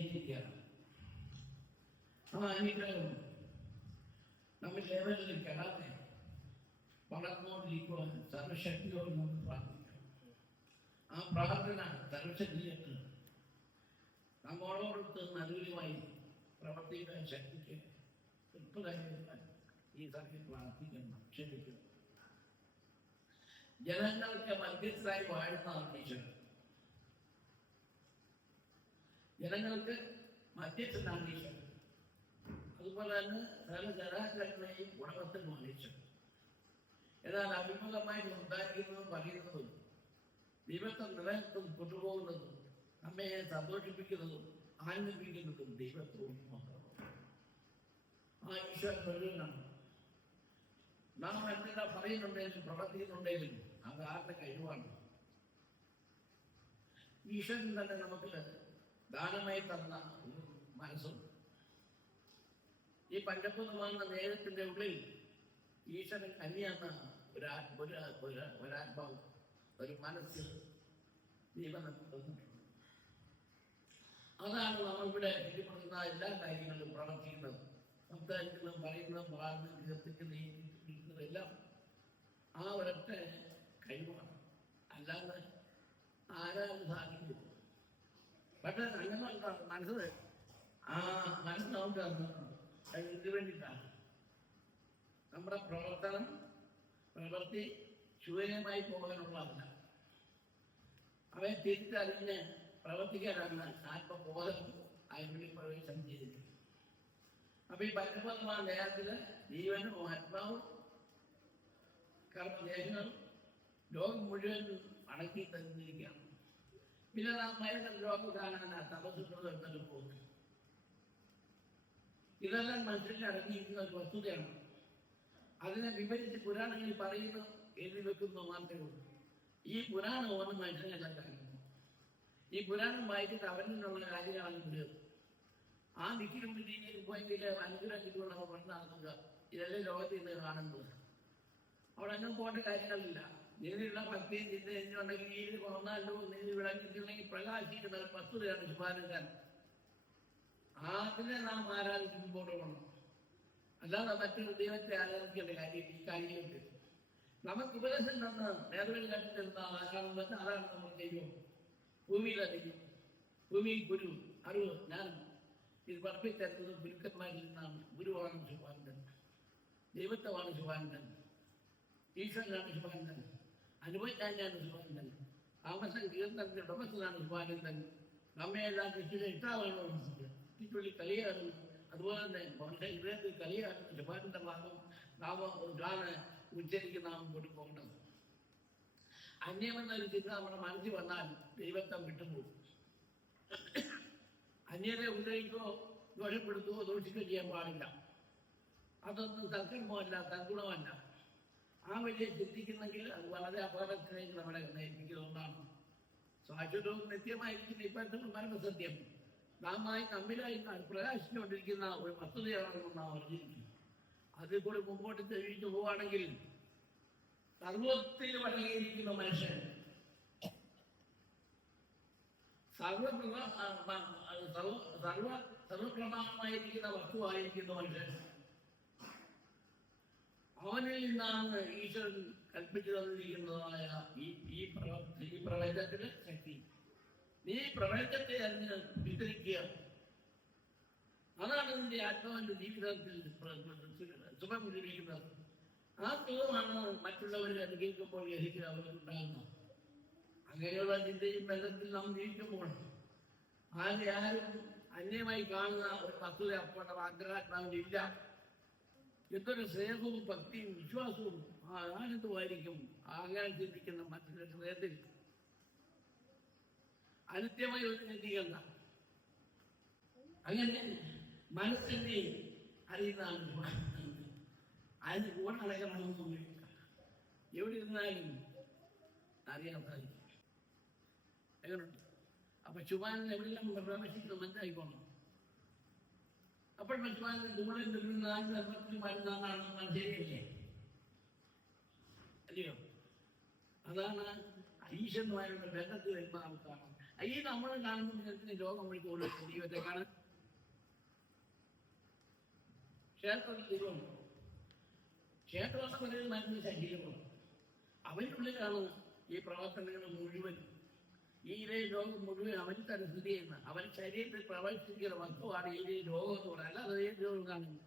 അനുഗ്രഹിക്കുകയാണ്. ആ അനുഗ്രഹം നമ്മൾ ലെവലിൽ കയറാതെ വളർന്നുകൊണ്ടിരിക്കുവാൻ സർവശക്തിയോട് നമ്മൾ പ്രാർത്ഥിക്കണം. ആ പ്രാർത്ഥന സർവശക്തിയായിട്ട് നമ്മളോടൊത്ത് നല്ലതുമായി പ്രവർത്തിക്കാൻ ശക്തിക്ക് തൃപ്തരായിരിക്കാൻ ഈ സമയം പ്രാർത്ഥിക്കണം, ക്ഷമിക്കണം. ജനങ്ങൾക്ക് മധ്യസ്ഥരായി വാഴുന്നതാണ് ഈശ്വരൻ. ജനങ്ങൾക്ക് മധ്യസ്ഥനാണ് ഈശ്വരൻ. അതുപോലെ തന്നെ സകല ചരാചരങ്ങളെയും ഗുണവത്തനുമാണ് ഈശ്വരൻ. എന്നാൽ അഭിമുഖമായി ഉണ്ടായിരിക്കുന്നതും പറയുന്നതും ദൈവത്തെ നിലനിർത്തും കൊണ്ടുപോകുന്നതും നമ്മെ സന്തോഷിപ്പിക്കുന്നതും ആനന്ദിപ്പിക്കുന്നതും ദൈവത്തോടും മാത്രമാണ്. ആ ഈശ്വരൻ മുഴുവനാണ്. നാം എന്തെല്ലാം പറയുന്നുണ്ടെങ്കിലും പ്രവർത്തിക്കുന്നുണ്ടെങ്കിലും അത് ആരുടെ കഴിവാണ്. ഈശ്വരൻ തന്നെ നമുക്ക് ദാനമായി തന്ന ഒരു മനസ്സുണ്ട്. ഈ പഞ്ചഭൂതമാകുന്ന നേരത്തിന്റെ ഉള്ളിൽ ഈശ്വരൻ കനിയാന്ന ഒരാത്മാവ്, ഒരു മനസ്സ് ദൈവം നമുക്ക് തന്നിട്ടുണ്ട്. അതാണ് നമ്മളിവിടെ ചുറ്റിപ്പെടുന്ന എല്ലാ കാര്യങ്ങളിലും പ്രവർത്തിക്കുന്നത്. സംസാരിക്കുന്നതും പറയുന്നതും പാടുന്നതും കീർത്തിക്കുന്നതും എല്ലാം ആ ഒരൊറ്റ കഴിവാണ്. അല്ലാതെ ആരാലും സാധിക്കും. പക്ഷെ അങ്ങനെ മനസ്സ് ആ മനസ്സിലാവുക ഇതിന് വേണ്ടിയിട്ടാണ് നമ്മുടെ പ്രവൃത്തി ശൂന്യമായി പോകാനുള്ളതല്ല. അവയെ തിരിച്ചറിഞ്ഞ് പ്രവർത്തിക്കാനാണ് ആത്മബോധം അതിനുള്ളിൽ പ്രവേശനം ചെയ്തിട്ടുള്ളത്. അപ്പൊ ഈ പഞ്ചഭൂതമായ ദേഹത്തില് ജീവനും ആത്മാവും കർമ്മദേശങ്ങളും ലോകം മുഴുവൻ അടക്കി തന്നിരിക്കുകയാണ്. പിന്നെ നാം മരണം ലോകം കാണാൻ തപസ്സിട്ട് പോകുന്നു. ഇതെല്ലാം മനുഷ്യനെ അടങ്ങിയിരിക്കുന്ന ഒരു വസ്തുതയാണ്. അതിനെ വിവരിച്ച് പുരാണങ്ങളിൽ പറയുന്നു, എഴുതി വെക്കുന്നു മാത്രമേ ഉള്ളൂ. ഈ പുരാണമാണ് മനുഷ്യനെല്ലാം കാണുന്നത്. ഈ പുരാണം വായിച്ചിട്ട് അവരിലുള്ള കാര്യങ്ങളാണ് മുഴുവൻ. ആ ദിക്കിലും രീതിയിൽ പോയെങ്കിൽ അനുഗ്രഹം കിട്ടുകൊണ്ട് അവർ പണ്ട് നടക്കുക. ഇതെല്ലാം ലോകത്തിൽ നിന്ന് കാണുന്നത്. അവിടെ എങ്ങും പോകേണ്ട കാര്യങ്ങളില്ല. നീതിയുള്ള ഭക്തിയും ചിന്തയുണ്ടെങ്കിൽ നീതി പോന്നാലോ നീതി വിളങ്ങിയിട്ടുണ്ടെങ്കിൽ പ്രകാശിക്കുന്ന ഒരു വസ്തുതയാണ് ശുഭാനന്ദൻ. അതിനെ നാം ആരാധിച്ച് മുമ്പോട്ട് പോകണം. അല്ലാതെ മറ്റൊരു ദൈവത്തെ ആരാധിക്കേണ്ട കാര്യം ഈ കാര്യമുണ്ട്. നമുക്ക് ഉപദേശം തന്ന് നേർവഴി കണ്ടിരുന്ന ആരാണ് നമ്മൾ ദൈവം. ഭൂമിയിലെ ദൈവം, ഭൂമിയിൽ ഗുരു, അറിവ്, ജ്ഞാനം ഇത് പഠിപ്പിച്ചത് ഗുരുക്കന്മാരിൽ നിന്നാണ്. ഗുരുവാണ് ശുഭാനന്ദൻ, ദൈവത്വമാണ് ശുഭാനന്ദൻ, ഈശ്വരനാണ് ശുഭാനന്ദൻ, അനുഭവജ്ഞാനാണ് ശുഭാനന്ദൻ, താമസം കീർത്തനത്തിന്റെ ഉടമസ്ഥനാണ് ശുഭാനന്ദൻ, നമ്മയെല്ലാം കൃഷിയുടെ ഇഷ്ടാവാണോ ചുറ്റുള്ളി കളിയാറുന്നു. അതുപോലെ തന്നെ മനുഷ്യ ഹൃദയത്തിൽ കളിയാറുന്ന ശുഭാനന്ദ ഭാഗം നാമ ഉച്ചരിക്കുന്ന നാം കൊണ്ടുപോകേണ്ടത്. അന്യമെന്നൊരു ചിന്ത നമ്മുടെ മനസ്സിൽ വന്നാൽ ദൈവത്വം വിട്ടുപോകും. അന്യരെ ഉദ്രവിക്കുകയോ ദോഷപ്പെടുത്തുകയോ ദോഷിക്കുകയോ ചെയ്യാൻ പാടില്ല. അതൊന്നും സൽക്കർമ്മമല്ല, സദ്ഗുണമല്ല. ആ വഴിയെ ചിന്തിക്കുന്നെങ്കിൽ അത് വളരെ അപകടത്തിലേക്ക് നമ്മളെ നയിപ്പിക്കുന്ന ഒന്നാണ്. ശാശ്വതവും നിത്യമായിരിക്കുന്ന ഇപ്പോഴത്തെ പരമസത്യം നാമായി നമ്മിലായി പ്രകാശിച്ചുകൊണ്ടിരിക്കുന്ന ഒരു വസ്തുതയാണെന്ന് നാം അറിഞ്ഞിരിക്കുന്നു. അതിൽ കൂടി മുമ്പോട്ട് തെളിയിച്ചു പോവുകയാണെങ്കിൽ സർവത്തിൽ വഴങ്ങിയിരിക്കുന്ന മനുഷ്യൻ, സർവപ്രമാണമായിരിക്കുന്ന വസ്തുവായിരിക്കുന്ന മനുഷ്യൻ, അവനിൽ നിന്നാണ് ഈശ്വരൻ കൽപ്പിച്ചു തന്നിരിക്കുന്നതായ ഈ പ്രപഞ്ചത്തിന്റെ ശക്തി. നീ പ്രപഞ്ചത്തെ അതിന് വിതരിക്കുക. അതാണ് നിന്റെ ആത്മാവിന്റെ ജീവിതത്തിൽ സുഖം ലഭിക്കുന്നത്. ആ സുഖമാണ് മറ്റുള്ളവർ അനുഭവിക്കുമ്പോൾ എനിക്ക് അവർക്കുണ്ടാകുന്നത്. അങ്ങനെയുള്ള ചിന്തയും ബന്ധത്തിൽ നാം ജീവിക്കുമ്പോൾ ആരും അന്യമായി കാണുന്ന ഒരു വസ്തുത അപ്പോൾ ആഗ്രഹാത്മാവിന് ഇല്ല. എന്തൊരു സ്നേഹവും ഭക്തിയും വിശ്വാസവും ആനന്ദമായിരിക്കും അങ്ങനെ ചിന്തിക്കുന്ന മറ്റുള്ള ഹൃദയത്തിൽ. അനിത്യമായി ഒരു ചിന്തിക്കണ്ട. അങ്ങനെ മനസ്സിനെ അറിയുന്നതാണ്. അതിന് കൂടെ നടക്കണമെന്നൊന്നും എവിടെ ഇരുന്നാലും അറിയാൻ സാധിക്കും. എങ്ങനെയുണ്ട്? അപ്പൊ ശുഭാനന്ദൻ എവിടെയെല്ലാം പ്രവേശിക്കുന്നത് മനസ്സിലായിക്കോണം. അപ്പോൾ ശുഭാനന്ദൻ ദൂരെ മരുന്നാണ് ശരിയല്ലേ? അല്ലയോ? അതാണ് ഈശ്വരന്മാരുടെ ബന്ധത്തിൽ വരുമ്പോൾ നമുക്ക് കാണാം. ഈ നമ്മൾ കാണുന്ന ലോകം വഴി കൂടുതൽ ദൈവത്തെ കാണാൻ ക്ഷേത്രത്തിൽ ദൈവമുണ്ട്. ക്ഷേത്രം എന്ന് പറയുന്നത് മനുഷ്യ ശരീരമാണ്. അവനുള്ളിലാണ് ഈ പ്രവർത്തനങ്ങൾ മുഴുവൻ, ഈ ലോകം മുഴുവൻ അവന് തന്നെ സ്ഥിതി ചെയ്യുന്ന അവൻ ശരീരത്തിൽ പ്രവർത്തിക്കുന്ന വസ്തുവാണ് ഈ രോഗം എന്ന് പറയുന്നത്. അല്ലാതെ ഏത് രോഗം കാണുന്നു?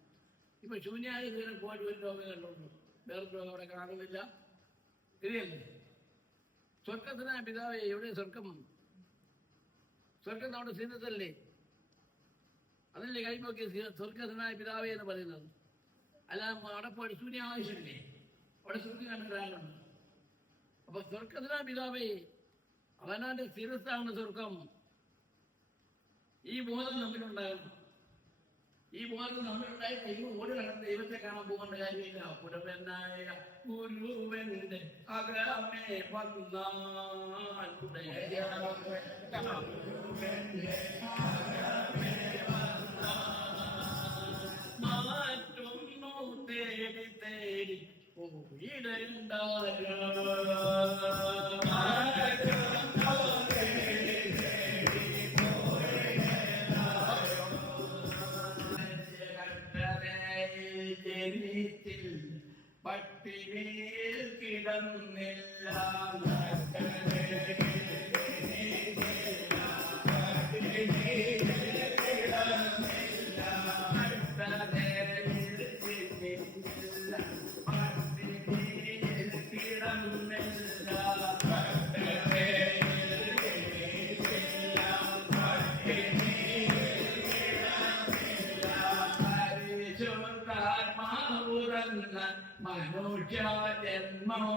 ഇപ്പൊ ശൂന്യായ ദൂരം പോയിട്ട് ഒരു രോഗം കണ്ടുള്ളൂ, വേറെ രോഗം അവിടെ കാണുന്നില്ല. ശരിയല്ലേ? സ്വർഗത്തിനായ പിതാവേ, എവിടെ സ്വർഗം? സ്വർഗം നമ്മുടെ സിദ്ധത്തല്ലേ? അതല്ലേ കഴിപ്പൊക്കെ സ്വർഗത്തിനായ പിതാവേ എന്ന് പറയുന്നത്. അല്ല അവിടെ പോയിട്ട് ശൂന്യ ആവശ്യമില്ലേ? അവിടെ ശൂന്യ കണ്ടിട്ടാണുണ്ട്. അപ്പൊ സ്വർഗത്തിനായ പിതാവേ, അവനാന്റെ സ്ഥിരത്താണ് സ്വർഗം. ഈ ബോധം നമ്മിലുണ്ടാകണം. ഈ ബോധം നമ്മളുണ്ടായി ദൈവം ഓടി നടന്ന് ദൈവത്തെ കാണാൻ പോകേണ്ട കാര്യമില്ല. പുരവനായ ഗുരുവന്റെ അകമേ മാറ്റൊന്നു തേടി തേടി പോയിടണ്ടായ പട്ടിണിയിൽ കിടന്നില്ല മനുഷ്യ ജന്മോ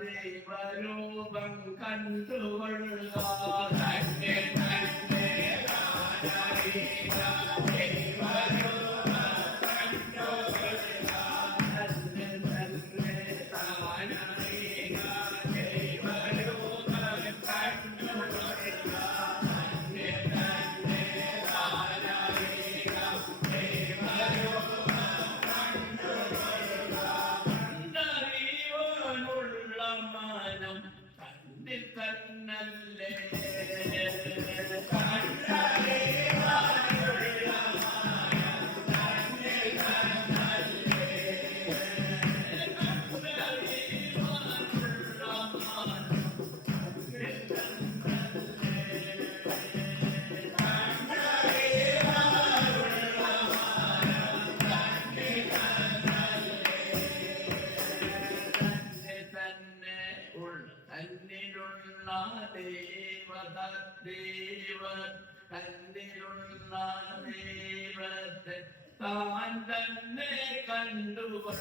ദൈവരൂപം കണ്ടുകൊള്ളുക തന്നിലുള്ള ദൈവത്തെ താൻ തന്നെ കണ്ടുകൊള്ളുക.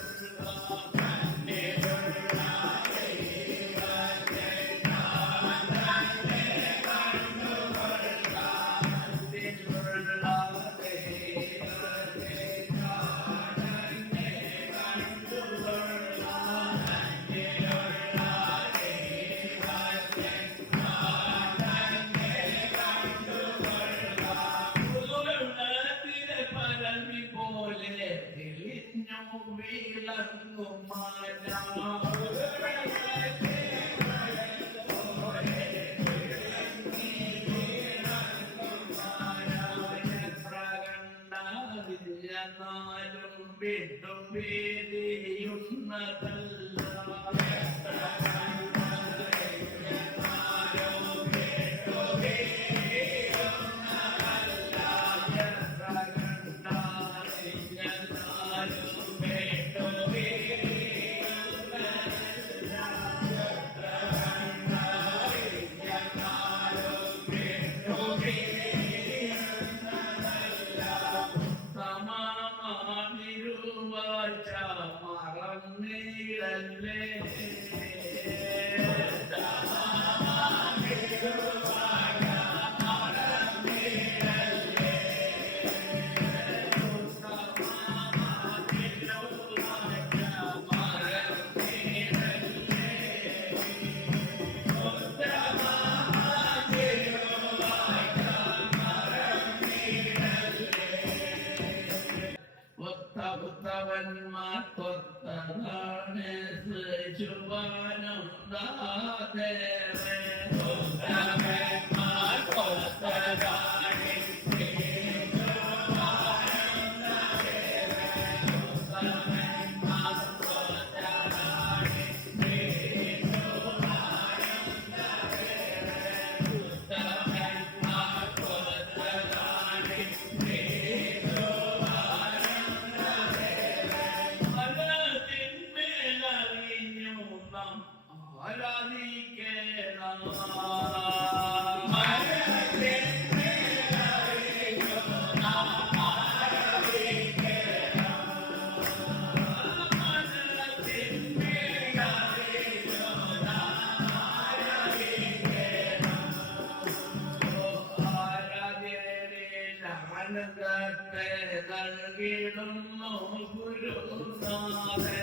നൽകിടുന്നു ഗുരുനാഥൻ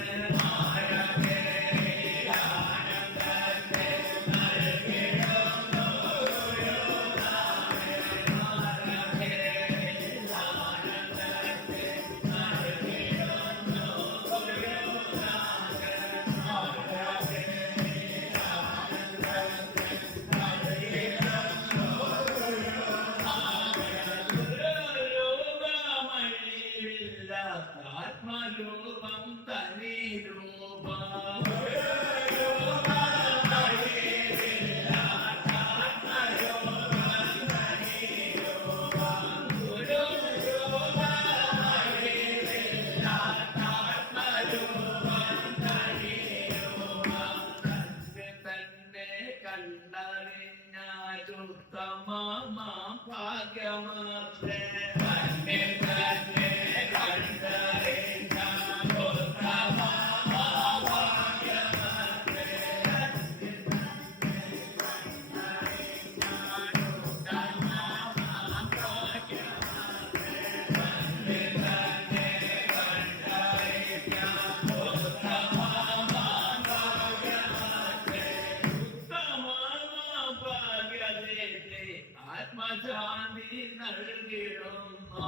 ആത്മരൂപം തനിരൂപം തന്നെ കണ്ടറിഞ്ഞുത്തമ ഭാഗ്യമേ ആത്മശാന്തി നൽകിടുന്നു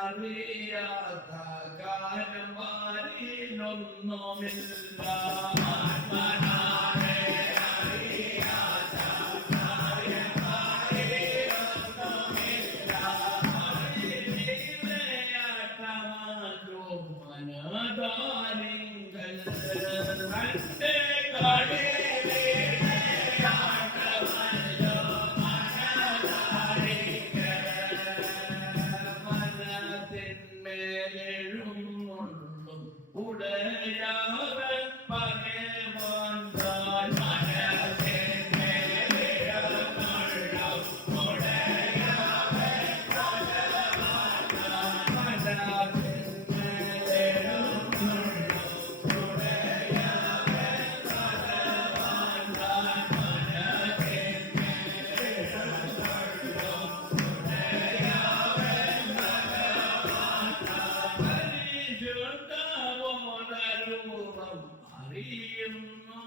ആത്മനാഥനറിയാത്ത കാലം മാറിയിലൊന്നുമില്ല ഉടയാവൻ പകവാൻ അറിയുന്നു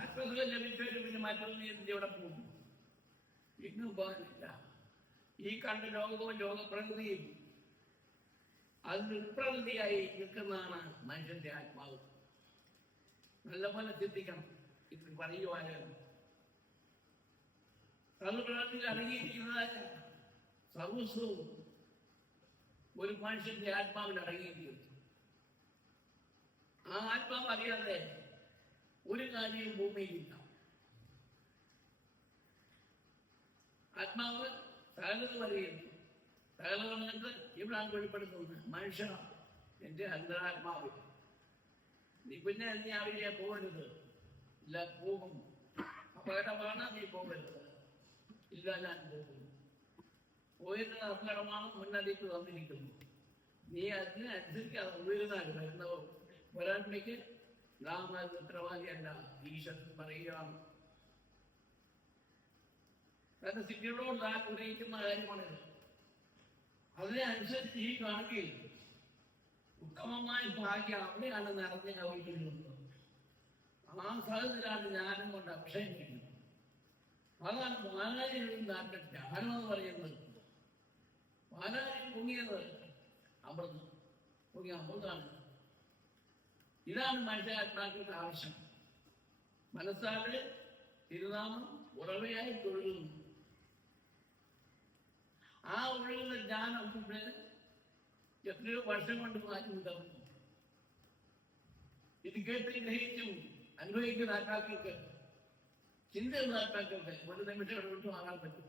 അസകല മറ്റുമില്ല മറ്റൊന്ന് ഇന്ത്യയുടെ പോകും ഇന്നും പോകാനില്ല. ഈ കണ്ട ലോകവും ലോകപ്രകൃതിയും അതിന് ഉൾപ്രകൃതിയായി നിൽക്കുന്നതാണ് മനുഷ്യന്റെ ആത്മാവ്. നല്ലപോലെ ചിന്തിക്കണം. ഇത് പറയുവാനും സർവപ്രകൃതിയിൽ അടങ്ങിയിരിക്കുന്നതായ സർവസ്വവും ഒരു മനുഷ്യന്റെ ആത്മാവിൽ അടങ്ങിയിരിക്കുന്നു. ആ ആത്മാവ് അറിയാതെ ഒരു കാര്യവും ഭൂമിയിലില്ല. ആത്മാവ് സകലത പറയുന്നു. സകല പറഞ്ഞിട്ട് ഇവിടാണ് വെളിപ്പെടുത്തുന്നത്. മനുഷ്യ എൻ്റെ അന്തരാത്മാവ്, നീ പിന്നെ നീ അവിടെ പോകരുത്. ഇല്ല, പോകും. അപകടമാണ്, നീ പോകരുത്. ഇല്ല, ഞാൻ പോകും. പോയിരുന്നത് അപകടമാണ്, മുന്നറിയിപ്പ് തന്നിരിക്കുന്നു. നീ അതിനനുസരിക്കാതെ ഉയരുന്നാൽ വരുന്ന ഒരാളിലേക്ക് നാം അത് ഉത്തരവാദിയല്ല. ഈശ്വരൻ പറയുകയാണ്. തന്റെ സിറ്റികളോട് താൻ ഉന്നയിക്കുന്ന കാര്യമാണ്. അതിനനുസരിച്ച് ഈ കാണുകയും ഉത്തമമായ ഭാഗ്യം അവിടെയാണ് നിറഞ്ഞ കവിക്കുന്നത്. ആ സഹചരാണ് ജ്ഞാനം കൊണ്ട് അഭിഷേകം ചെയ്യുന്നത്. അതാണ് പാലാരിൽ നാട്ടിൽ ജ്ഞാനമെന്ന് പറയുന്നത്. പാലാരിൽ പൊങ്ങിയത് അമൃതം, പൊങ്ങിയ അമൃതാണ്. ഇതാണ് മനുഷ്യാത്മാക്കളുടെ ആവശ്യം. മനസ്സാല് തിരുനാമം ഉറവയായി തൊഴുകുന്നു. ആ ഒഴുകുന്ന ജ്ഞാനം എത്രയോ വർഷം കൊണ്ട് മാറ്റി ഉണ്ടാകുന്നു. ഇത് കേട്ട് ഗ്രഹിച്ചും അനുഭവിക്കുന്ന ആത്മാക്കൾക്ക്, ചിന്തയുള്ള ആത്മാക്കൾക്ക് ഒരു നിമിഷം ഇടവിട്ട് മാറാൻ പറ്റും.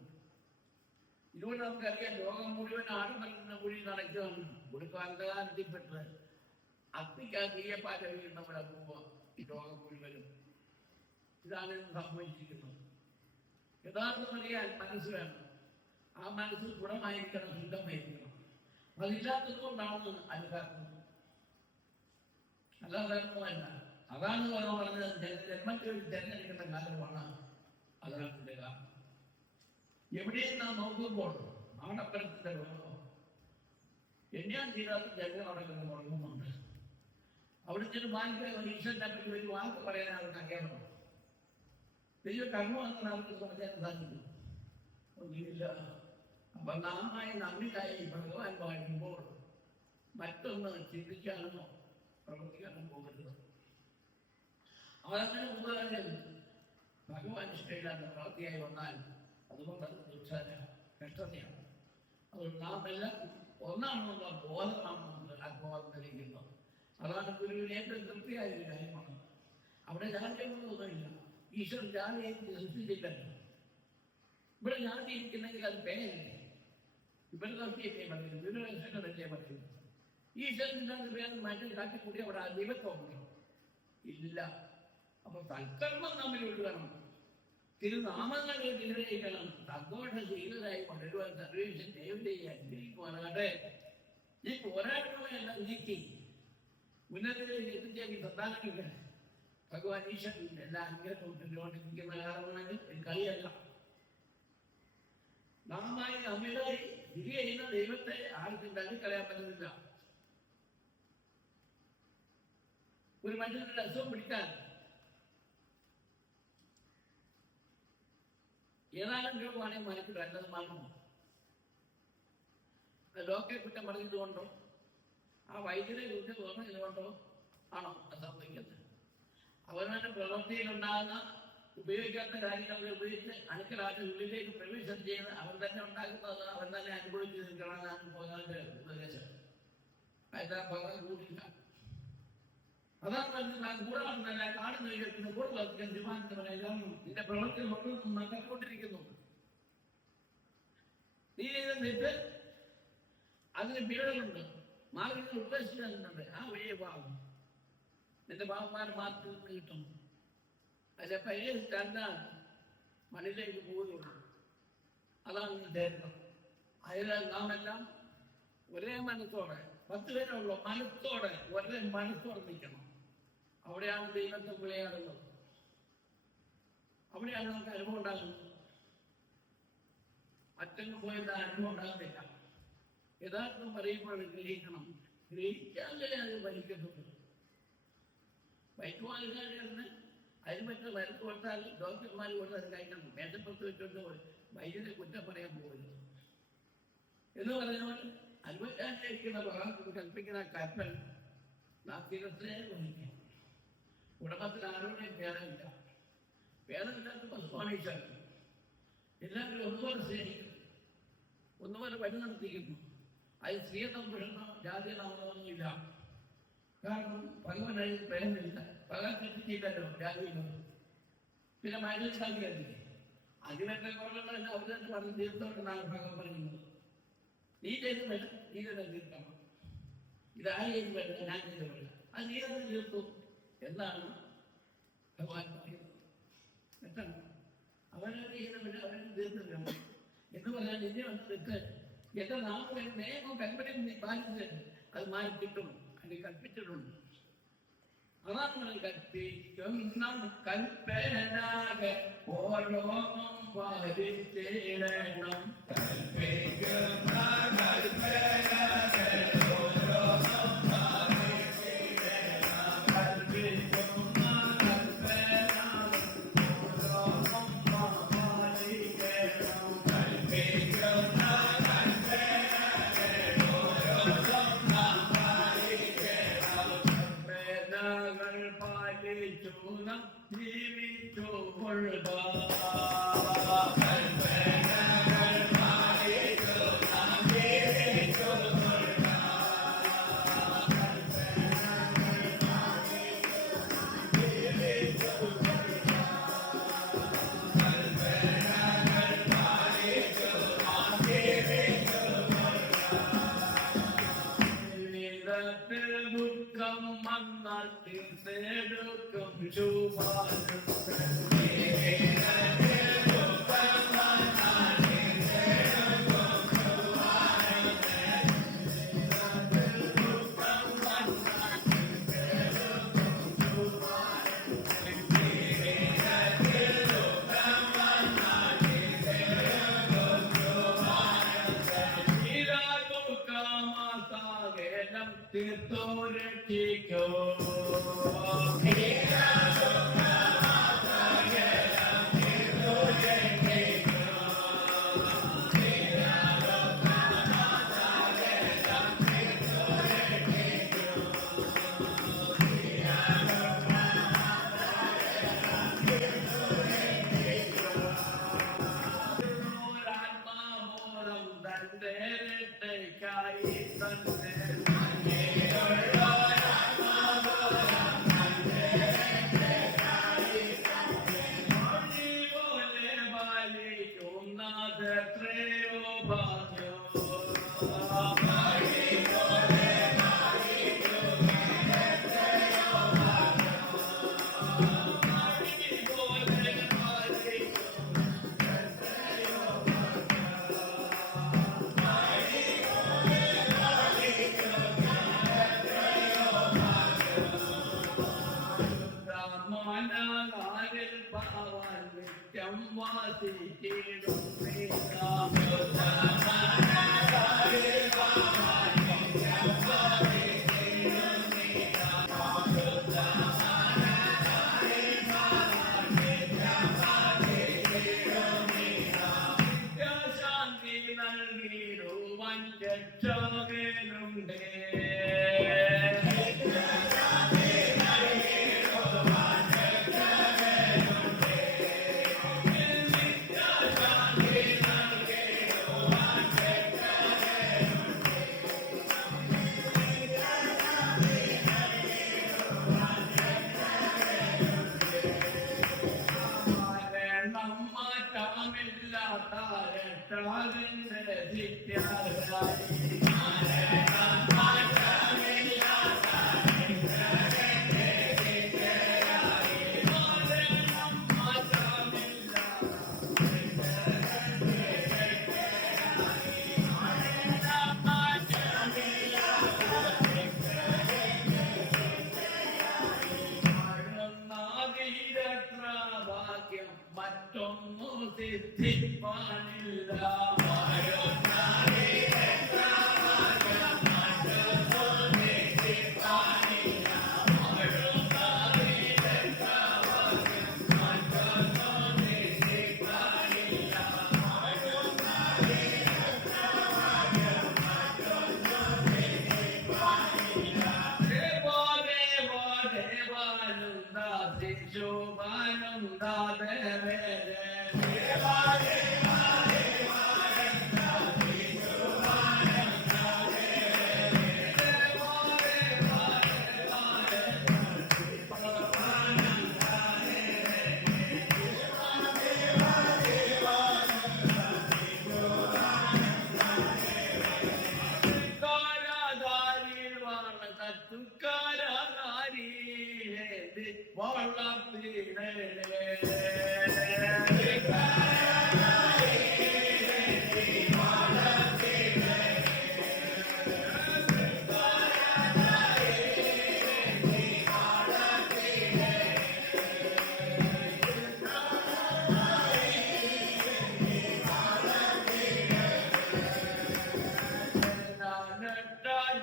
ഇതുകൊണ്ട് നമുക്കറിയാം, ലോകം മുഴുവൻ ആടുന്ന കുഴി നടക്കുകയാണ്. കൊടുക്കാന്തകാലത്തിൽപ്പെട്ട് അഗ്നിക്കാ തീയപ്പാറ്റവയിൽ നമ്മുടെ പോവുക ഈ ലോകം മുഴുവനും. ഇതാണ് സംഭവിച്ചിരിക്കുന്നത്. യഥാർത്ഥം അറിയാൻ മനസ്സ് വേണം. ആ മനസ്സ് ഗുണമായിരിക്കണം, ശുദ്ധമായിരിക്കണം. അതില്ലാത്തതുകൊണ്ടാണ് അനുഭവം, അല്ലാതല്ല. അതാണ് പറഞ്ഞത്, ജന്മത്തിൽ തിരഞ്ഞെടുക്കുന്ന കാലമാണ്. അതാണ് എൻ്റെ കാരണം. എവിടെയും നാം നോക്കുമ്പോൾ ആണപ്പരത്തിന്റെ ലോകം എന്നെയാണ് തീരാത്ത ജന്മം നടക്കുന്ന തുടങ്ങുന്നുണ്ട്. അവിടെ ചെന്ന് വാങ്ങിക്കാൻ ഈശ്വരനെ പറ്റി ഒരു വാക്ക് പറയാൻ അവർക്ക് അറിയാമോ? ദൈവ കർമ്മമെന്ന് അവർക്ക് പറയാൻ സാധിക്കും. ഒന്നുമില്ല. അപ്പൊ നാമായി നമ്മിലായി ഭഗവാൻ വാഴുമ്പോൾ മറ്റൊന്ന് ചിന്തിക്കാനോ പ്രവർത്തിക്കാനോ പോകരുത്. അതങ്ങനെ ഉപകാരം ഭഗവാൻ ഇഷ്ടമില്ലാത്ത പ്രവൃത്തിയായി വന്നാൽ അതുകൊണ്ട് കഷ്ടതയാണ്. അതുകൊണ്ട് നാം എല്ലാം ഒന്നാണെന്നുള്ള ബോധമാണെന്ന് ബോധം ധരിക്കുന്നു. അതാണ് ഗുരുവിന് ഏറ്റവും തൃപ്തിയായ ഒരു കാര്യമാണ്. അവിടെ ജാതിയൊന്നുമില്ല. ഈശ്വരൻ ജാതിയെ സൃഷ്ടിച്ചില്ലല്ലോ. ഇവിടെ ജാതി ഇരിക്കുന്നെങ്കിൽ അത് പേരല്ലേ? ഇവിടെ നിർത്തിയല്ലേ പറയുന്നത്, ദുരവസ്ഥകളല്ലേ പറയുന്നത്. ഈശ്വരൻ പേര് മാറ്റി കാട്ടിക്കൂടി അവിടെ ആ ദൈവത്വമുണ്ടോ? ഇല്ല. അപ്പൊ തൽക്കർമ്മം നമ്മൾ ഒഴുകണം, തിരുനാമങ്ങൾ ഗ്രഹിക്കണം, സന്തോഷശീലരായി വളരുവാൻ സർവേഷൻ ദൈവത്തെ അനുഗ്രഹിക്കുവാനാകട്ടെ. ഈ പോരാട്ടങ്ങളെല്ലാം നീക്കി ഉന്നതികളിൽ എത്തിച്ചേക്ക് സന്താനങ്ങൾക്ക് ഭഗവാൻ ഈശ്വരൻ എല്ലാ അനുഗ്രഹവും കൊണ്ടുകൊണ്ടിരിക്കുന്ന കാരണമാണ്. ഒരു കളിയല്ല. നാമായി നമ്മിലായി തിരി ചെയ്യുന്ന ദൈവത്തെ ആർക്കും തള്ളിക്കളയാൻ പറ്റുന്നില്ല. ഒരു മനുഷ്യന്റെ അസുഖം പിടിക്കാൻ ഏതാനും രൂപമാണെങ്കിൽ മനസ്സിൽ നല്ലത് മാറുമോ? ഡോക്ടറെ കുറ്റം പറഞ്ഞതുകൊണ്ടോ ആ വൈദ്യുതി കുറിച്ച് തോന്നുന്നതുകൊണ്ടോ ആണോ അത് സംഭവിക്കുന്നത്? അവനവന്റെ പ്രവൃത്തിയിലുണ്ടാകുന്ന ഉപയോഗിക്കാത്ത കാര്യങ്ങൾ ഉപയോഗിച്ച് അണുക്കളാക്കി ഉള്ളിലേക്ക് പ്രവേശനം ചെയ്യുന്നത് അവൻ തന്നെ ഉണ്ടാക്കുന്നത്, അവൻ തന്നെ അനുഭവിച്ച് നിൽക്കണമെന്നാണ് ഭഗവാന്റെ ഉപദേശം. അതിന്റെ ഭഗവാൻ കൂടില്ല. അതാണ് പറഞ്ഞത്, കൂടാതെ കാണുന്ന വിചാരിക്കുന്ന കൂടെ പ്രവർത്തിക്കാൻ തീരുമാനിച്ചവരെല്ലാം നിന്റെ പ്രവൃത്തി ഒന്നും നടക്കൊണ്ടിരിക്കുന്നു. നീ ചെയ്ത തെറ്റ് അതിന് പീഡകളുണ്ട്, മാർഗങ്ങൾ ഉദ്ദേശിക്കുന്നുണ്ട്. ആ വഴിയെ പാവം നിന്റെ പാവന്മാർ മാറ്റി കിട്ടും. അതിന്റെ പരിഹരിച്ചാണ് മണ്ണിലേക്ക് പോവുകയുള്ളൂ. അതാണ് ധൈര്യം. അതിനാൽ നാം എല്ലാം ഒരേ മനസ്സോടെ, 10 പേരുള്ളൂ, മനസ്സോടെ ഒരേ മനസ്സോടെ നിൽക്കണം. അവിടെയാണ് ദൈവത്തെ വിളയാടുന്നത്. അവിടെയാണ് നമുക്ക് അനുഭവം ഉണ്ടാകുന്നത്. മറ്റൊന്നും പോയത് അനുഭവം ഉണ്ടാകുന്നില്ല. യഥാർത്ഥം പറയുമ്പോൾ ഗ്രഹിക്കണം. ഗ്രഹിച്ചാലേ അത് ഭരിക്കത്തുള്ളൂ. വൈദ്യുവാധികാരികളിന് അതിന് പറ്റുന്ന മരുന്ന് കൊടുത്താൽ ഡോക്ടർമാർ കൊടുത്താൽ അത് കഴിക്കണം. മേശപ്പുറത്ത് വെച്ചുകൊണ്ട് വൈദ്യുതി കുറ്റം പറയാൻ പോകരുത് എന്ന് പറഞ്ഞാൽ അനുഭവിക്കാനിരിക്കുന്ന ഭാഗത്ത് കൽപ്പിക്കുന്ന കൽപ്പന നാം തിരത്തെ വഹിക്കണം. കുടുംബത്തിൽ ആരോടെയും ഭേദമില്ല. ഭേദമില്ലാത്ത പശുവാണീച്ചാൽ എല്ലാവരും ഒന്നുപോലെ സ്നേഹിക്കുന്നു, ഒന്നുപോലെ വഴി നടത്തിക്കുന്നു. അത് സ്ത്രീയെന്നും പുരുഷനോ ജാതി നാമൊന്നുമില്ല. കാരണം ഭഗവാനായി ഭേദമില്ല. ഭഗവാൻ തെറ്റിച്ചില്ലല്ലോ ജാതിയിലോ. പിന്നെ മനുഷ്യൻ സാധ്യതയില്ലേ? അതിനൊക്കെ കുറവുള്ളതല്ല അവർ തന്നെ പറഞ്ഞ് തീർത്തോണ്ടെന്നാണ് ഭഗവാൻ പറയുന്നത്. നീ ചെയ്ത് വേണം, നീ തന്നെ തീർക്കണം. ഇതാരും ചെയ്ത് വേണ്ട, ഞാൻ ചെയ്ത് വേണ്ട, അത് നീ തന്നെ തീർത്തു എന്നാണ് ഭഗവാൻ പറയുന്നത്. തെറ്റാണ്. അവനവർ ചെയ്യുന്നവര് അവനും തീർത്തില്ല എന്ന് പറഞ്ഞാൽ ഇനി വന്ന് തെറ്റ്. എന്റെ നാമം നിയമം കൽപ്പനയും നീ പാലിച്ച് അത് മാറി കിട്ടും. അത് കൽപ്പിച്ചിട്ടുണ്ട്. അതാണ് നമ്മൾ കൽപ്പിക്കും കൽപ്പനാകെ ഓരോന്നും പാലിച്ചിടണം. ജീവിച്ചു കൊള്ളുക ദുഃഖം വന്നാൽ തീർച്ചെടുക്കും ചുവാനും തീർത്തോരക്ഷിക്കോ ആത്മാമൂലം തന്റെ രക്ഷയ്ക്കായി തന്നെ മറ്റൊന്നു സിദ്ധിപ്പാനില്ല. തുക്കാരി വളർത്തിടേ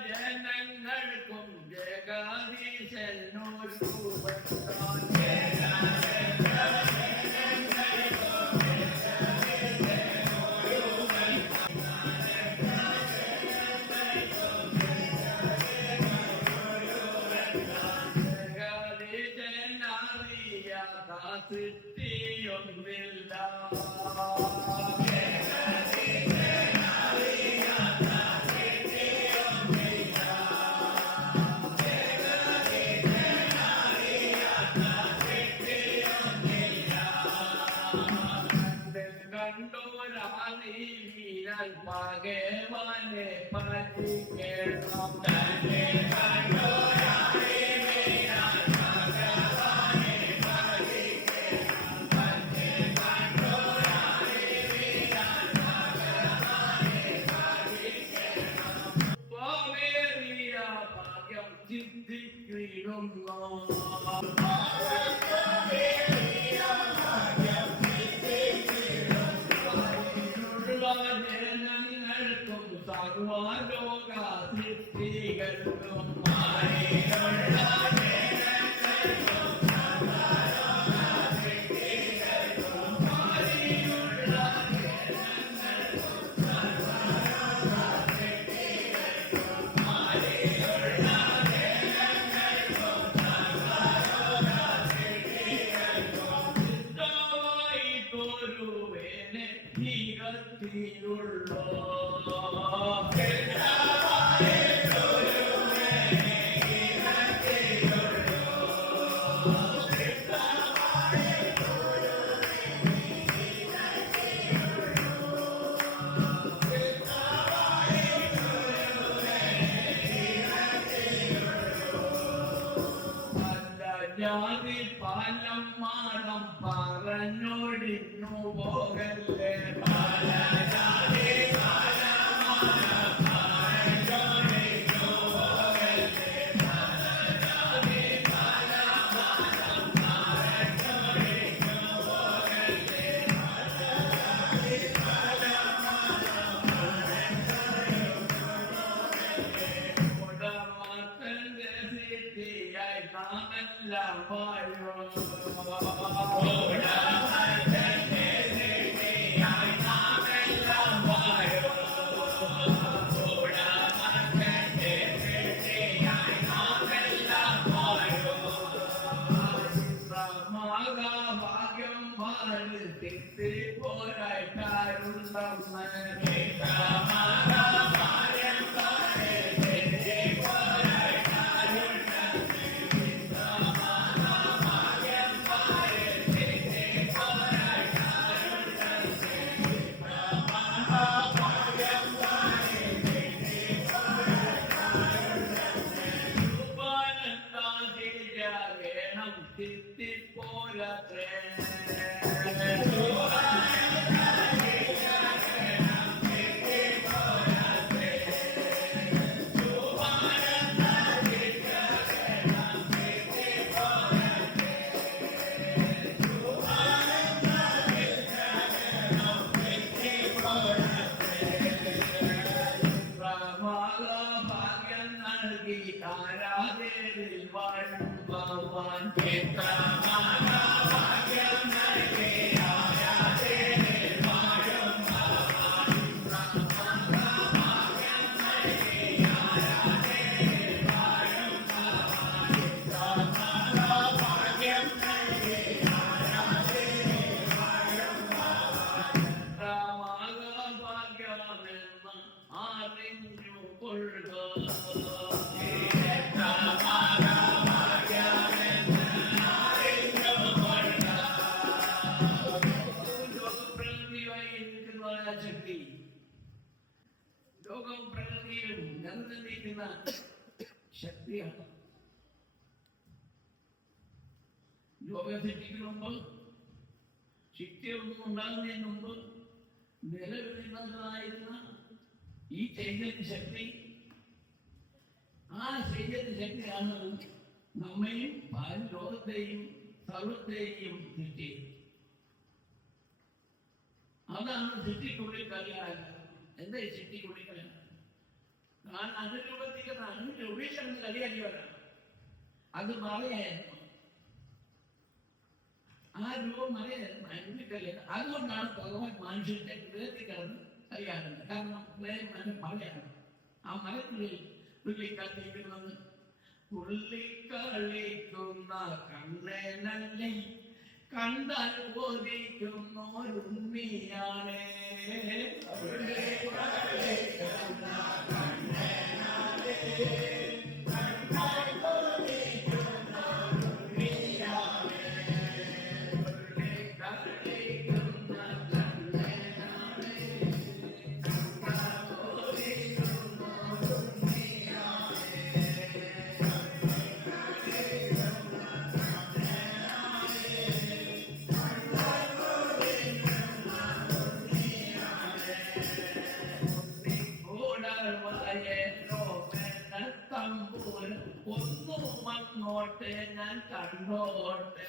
ജനങ്ങൾക്കും ജഗദീശനൊരു സിദ്ധിയൊന്നില്ല കണ്ടോരാളി വീരൽ പകവാനെ പറ്റിക്കേണം തന്നെ കണ്ടോരാളി വീരൽ പകവാനെ പറ്റിക്കേണം തന്നെ കണ്ടോരാളി വീരൽ പകവാനെ പറ്റിക്കേണം പോവേറിയ ഭാഗ്യം ചിന്തിക്കിടുന്നു ജനങ്ങൾക്കും സർവലോക സിദ്ധികൾക്കും മാറിയുള്ള ജനങ്ങൾക്കും സർവലോക സിദ്ധികൾക്കും മാറിയുള്ള ജനങ്ങൾക്കും സർവലോക സിദ്ധികൾക്കും മാറിയുള്ള ജനങ്ങൾക്കും സർവലോക സിദ്ധികൾക്കും സിദ്ധമായിട്ടൊരുവേനെ ീകത്തിലുള്ള ജാതി പാലം മാനം പറഞ്ഞോടിന്നു പോകല്ലേ പല ജാതി പാലം മാനം പറഞ്ഞോടിന്നു പോകല്ലേ പല ജാതി പാലം മാനം പറഞ്ഞോടിന്നു പോകല്ലേ പല ജാതി പാലം മാനം പറഞ്ഞോടിന്നു പോകല്ലേ സിദ്ധിയായി നാമെല്ലാം വാഴോ ഭാഗ്യം പാട് തിത്തി പോരായിട്ടുള്ള ചിത്തിപ്പോരത്രേ ഭാഗ്യം നൽകി ആരാധേരിൽ വാഴും ഭഗവാൻ ഭാഗ്യം നൽകി ആരാധേരിൽ വാഴും ഭഗവാൻ ഭാഗ്യം നൽകി ആരാധേരിൽ വാഴും ഭഗവാൻ ഭാഗ്യം നൽകി ആരാധേരിൽ വാഴും ഭഗവാൻ ഭാഗ്യമെന്ന് അറിഞ്ഞു കൊള്ളുക ഭാഗ്യമെന്ന് അറിഞ്ഞു കൊള്ളുക ശക്തിയാണ്. ലോകം സൃഷ്ടിക്ക് മുമ്പ്, ശക്തിയൊന്നും ഉണ്ടാകുന്നതിന് മുമ്പ് നിലവിലുള്ളതായിരുന്ന ഈ ചൈതന്യ ശക്തി, ആ ചൈതന്യ ശക്തിയാണ് നമ്മയും ലോകത്തെയും സർവത്തെയും സൃഷ്ടിച്ചത്. അതാണ് സൃഷ്ടിക്കുള്ളിൽ കല്യാണം. എന്താ ഈ സൃഷ്ടിക്കുള്ളിൽ കല്യാണം? ഞാൻ അനുരൂപത്തിക്കുന്ന ഉള്ളിലിരുന്ന് കളിയാക്കിയവരാണ്. അത് മറയായിരുന്നു, ആ രൂപം മറയായിരുന്നു, അനുഭവിക്കലായിരുന്നു. അതുകൊണ്ടാണ് ഭഗവാൻ മനുഷ്യന്റെ ഹൃദയത്തിൽ കിടന്ന് കളിയാക്കുന്നത്. കാരണം ഹൃദയം മറയാണ്. ആ മരത്തിലേക്ക് തുള്ളിക്കളിക്കുന്നത് തുള്ളിക്കളിക്കുന്ന കണ്ണനല്ലേ, കണ്ടാൽ ബോധിക്കുന്നോരുണ്ണിയാണ്. ഒന്നു വന്നോട്ടെ ഞാൻ കണ്ടോട്ടെ.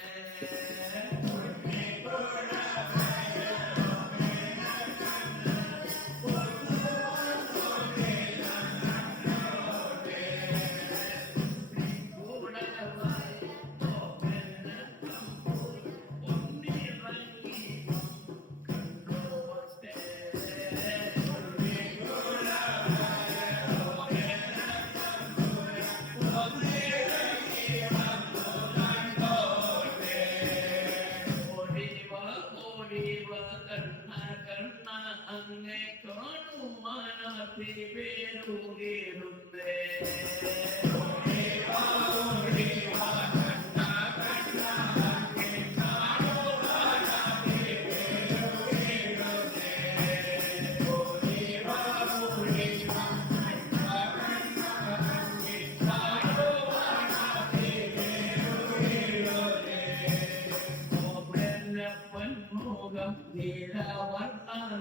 അങ്ങെ കാണുമാനാത്തി പേരുകേറുന്നേ.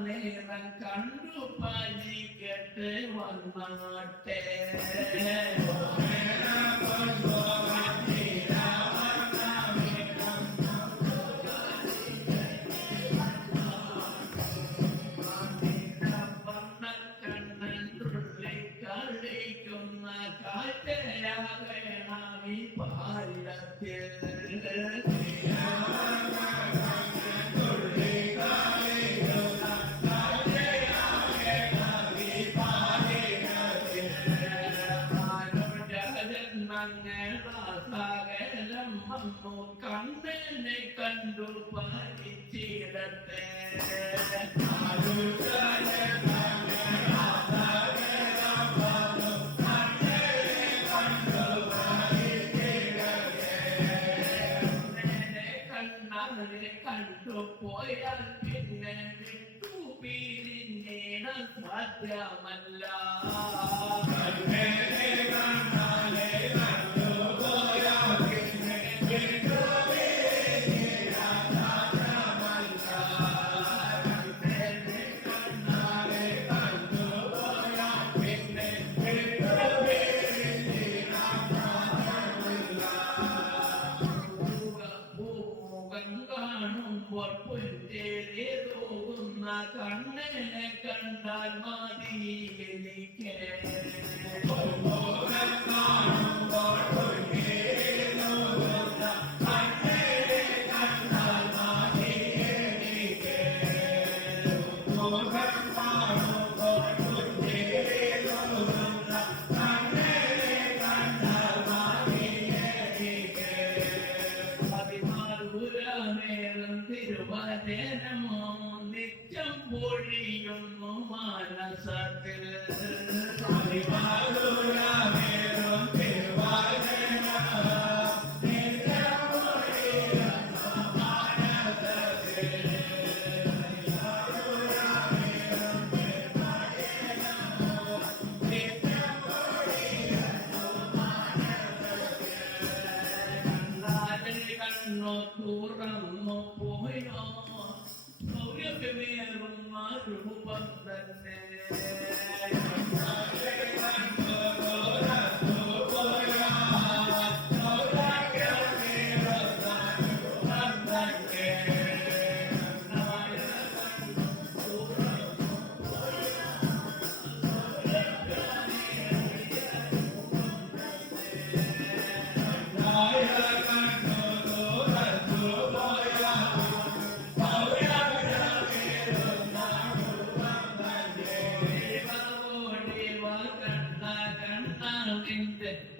നേരം കണ്ടു പാലിക്കട്ടെ വന്നാട്ടെ. കണ്ണൻ തുള്ളിക്കളിക്കുന്ന കാറ്റയാകണി പാലത്തിൽ. കണ്ണനെ കണ്ടു പാലിച്ചിടത്തെ. കണ്ണനെ കണ്ടു പോയാൽ പിന്നെ വിട്ടു പിരിഞ്ഞിട സാധ്യമല്ല. കണ്ണനെ കണ്ടാൽ മതി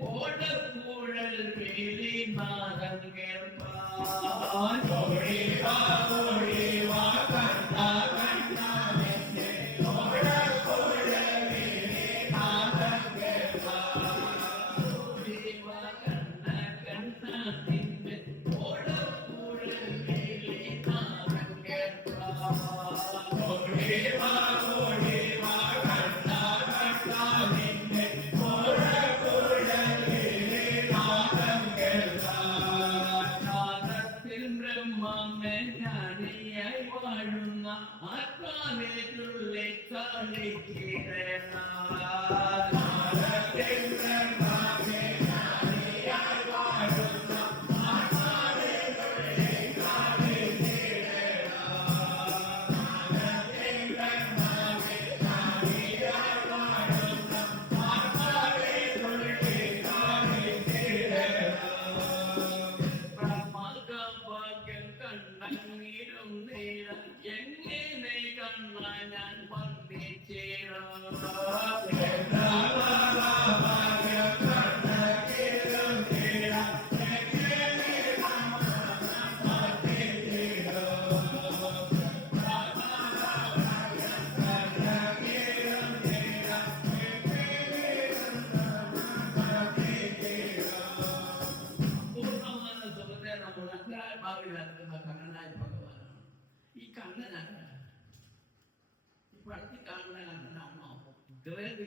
ഓടക്കൂഴൽ പേരി നാദം കേൾപ്പാൻ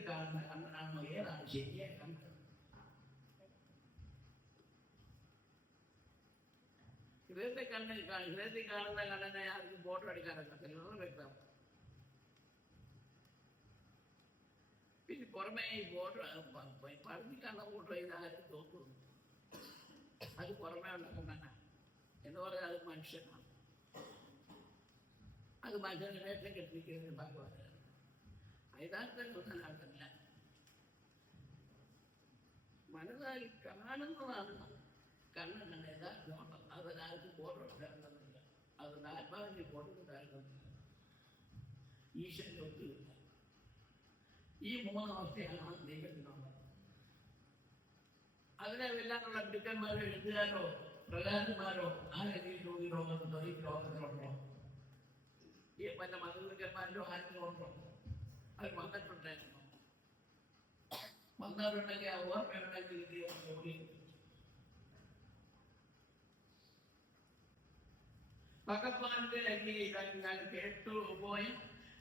കാണുന്ന കണ്ണനാണോ ഏതാണ് ശരിയായ കണ്ണ്? ഹൃദയത്തിൽ കാണുന്ന കണ്ണനെ ആർക്കും ഫോട്ടോ എടുക്കാനൊക്കത്തില്ല, വ്യക്തം. പിന്നെ പുറമെ ഈ ഫോട്ടോ പകുതി കാണുന്ന ഫോട്ടോ ചെയ്ത് ആരും തോന്നുന്നു അത് പുറമേ ഉള്ള കണ്ണനാണ് എന്ന് പറഞ്ഞാൽ അത് മനുഷ്യനാണ്. അത് മനുഷ്യനെ വേഷം കെട്ടിരിക്കുന്നത് ഭഗവാനാണ്. യഥാർത്ഥത്തില്ല മനസ്സാൽ കാണുന്നതാണ് കണ്ണനാണ് യഥാർത്ഥമാണ്. അതിനാർക്കും ഫോട്ടോ എടുക്കാറുന്നില്ല, അത് ആത്മാവിന്റെ ഫോട്ടോ എടുക്കാറുന്നില്ല. ഈശ്വരൻ ഒത്തുകില്ല. ഈ മൂന്നവസ്ഥയാണ് ദൈവത്തിനുള്ളത്. അതിനെ വെല്ലാനുള്ള പിടുക്കന്മാരോ എഴുത്തുകാരോ പ്രകാശന്മാരോ ആരെങ്കിലും ഈ ലോകത്തുണ്ടോ? ഈ ലോകത്തിലുണ്ടോ? ഈ പല മതവികന്മാരിലോ ആരെങ്കിലും ഉണ്ടോ? അത് വന്നിട്ടുണ്ടായിരുന്നു. വന്നവരുണ്ടെങ്കിൽ ആ ഓർമ്മയുണ്ടെങ്കിൽ ഭഗവാന്റെ ഗീതങ്ങൾ കേട്ടുപോയി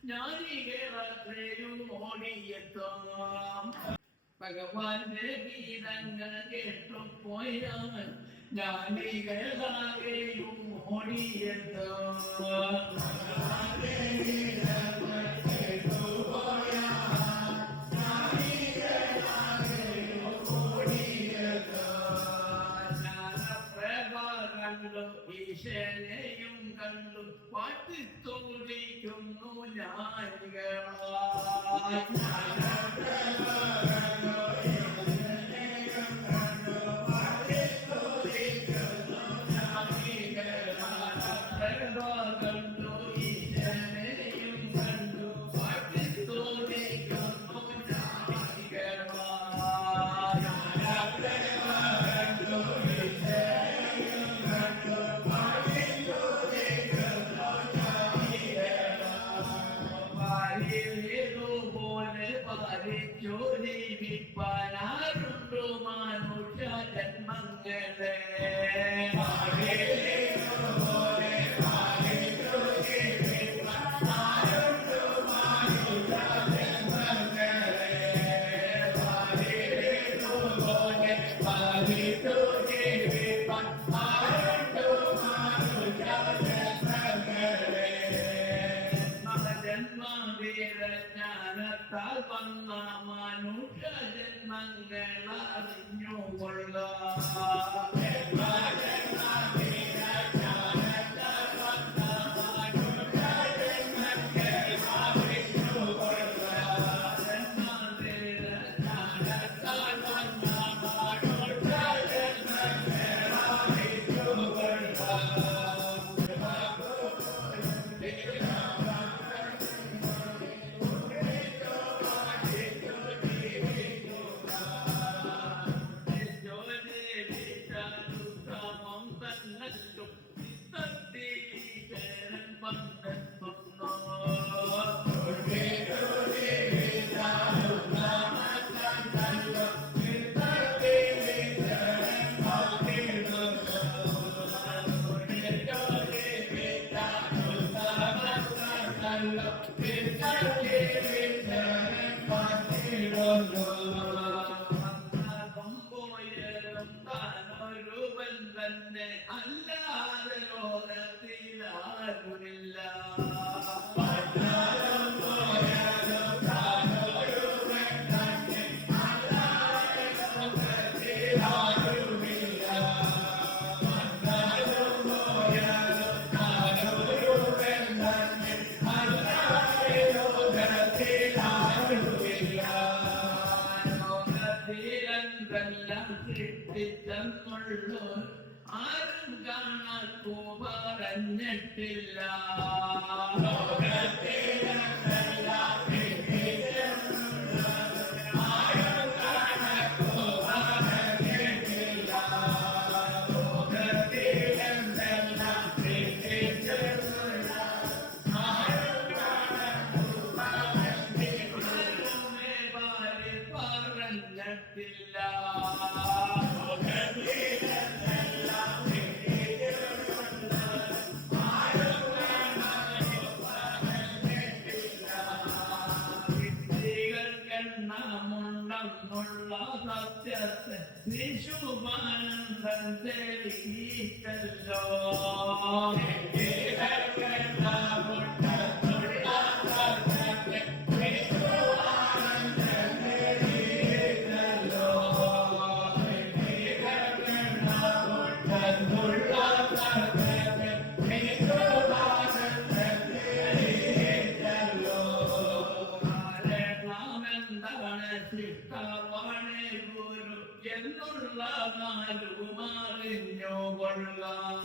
ഞാനീകേറയും ഓടിയെത്താം. ഭഗവാന്റെ ഗീതങ്ങൾ കേട്ടുപോയാൽ ഞാനീകേറയും ഓടിയെത്താം. ഈശ്വരനെയും കണ്ടു പാട്ടിത്തോടിക്കുന്നു എല്ലാം സൃഷ്ടിച്ചെന്നുള്ളൂ ആരും കാണാൻ പറഞ്ഞിട്ടില്ല. ുള്ള സത്യത്തെ വിശുഭാനന്ദം തെളിയിച്ചല്ലോ. എന്നുള്ള മാറുമാറിഞ്ഞോ കൊള്ളാം.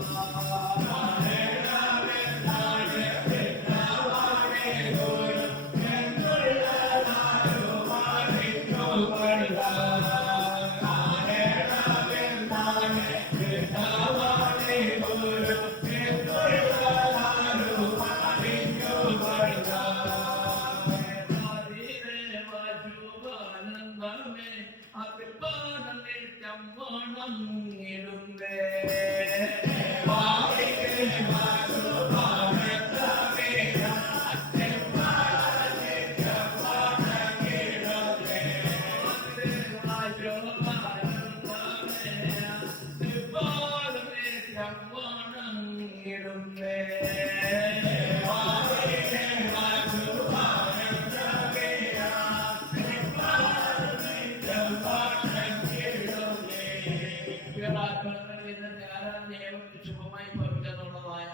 ശുഭമായി ഭവിക്കുന്നുള്ളതായ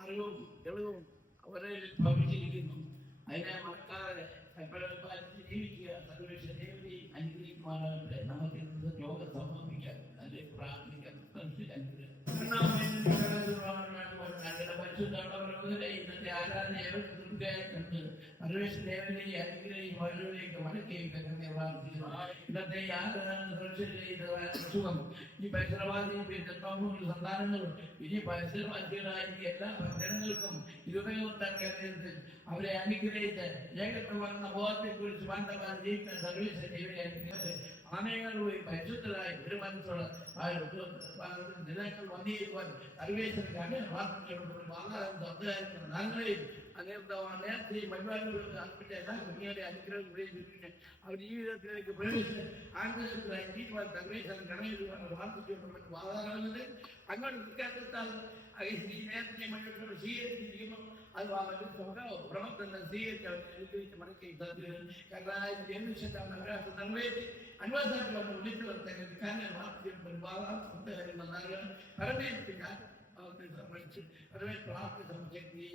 അറിവും തെളിവും അവരിൽ ഭവിച്ചിരിക്കുന്നു. അതിനെ മറക്കാതെ ജീവിക്കുക. സർവേശ്വര ദേവി അനുഗ്രഹിക്കുവാനാകട്ടെ. നമുക്ക് ഇന്ന് യോഗം സമർപ്പിക്കാം, അതിൽ പ്രാർത്ഥിക്കാം. ഇന്നത്തെ ആരാധനയെ ദുർഗയെ കണ്ട് സർവേശ്വരദേവനെ അനുഗ്രഹിക്കും, വരവിലേക്ക് മടക്കുകയും പ്രാർത്ഥിക്കുന്നു. ഇന്നത്തെ സുഖം ഈ പരിസരവാസിയും സന്താനങ്ങളും ഇനി പരിസരവാസികളായ എല്ലാ ജനങ്ങൾക്കും ഇതുപയോഗത്താൻ കഴിയുന്നത് അവരെ അനുഗ്രഹിച്ച് ഏകത്വം വന്ന ബോധത്തെ കുറിച്ച് വാർത്തമാർ ജീവിക്കുന്ന സർവേശ്വരദേവനെ അനുഗ്രഹിച്ച് ആനകൾ പോയി പരിശുദ്ധരായി ഒരു മനസ്സുള്ള ജനങ്ങൾ വന്നിരിക്കുവാൻ സർവേശ്വരൻ അങ്ങനെ പ്രാർത്ഥിച്ചുകൊണ്ട് സംസാരിക്കുന്ന ഞങ്ങളെയും അങ്ങനത്തെ നേരത്തെയും പരിപാടികൾക്ക് അർപ്പിച്ച എല്ലാ കുഞ്ഞുങ്ങളെ അനുഗ്രഹം ഉപയോഗിച്ചിട്ട് അവർ ജീവിതത്തിലേക്ക് പ്രവേശിച്ച് ആഗ്രഹത്തിലായി ജീവിക്കാൻ സർവേശ്വരൻ കടയിലുവാൻ പ്രാർത്ഥിച്ചുകൊണ്ട് വാതാകുന്നത് അങ്ങോട്ട് നിൽക്കാത്താൽ ഈ നേരത്തെ മറ്റുള്ളവർ സ്വീകരിച്ചിരിക്കുന്നു. അത് മറ്റു സ്വഭാവം പ്രവർത്തനം സ്വീകരിച്ച് അവർ അനുഗ്രഹിച്ച് മടക്കി നിർവഹിച്ച് അൻവാദത്തിൽ വന്ന് വിളിച്ചവർ തന്നെ കാരണം പ്രാർത്ഥിച്ചുകൊണ്ട് വാതാകാര്യം പരമേൽപ്പിക്കാൻ അവർക്ക് സംബന്ധിച്ച് പരമേ പ്രാർത്ഥന സംബന്ധിച്ച്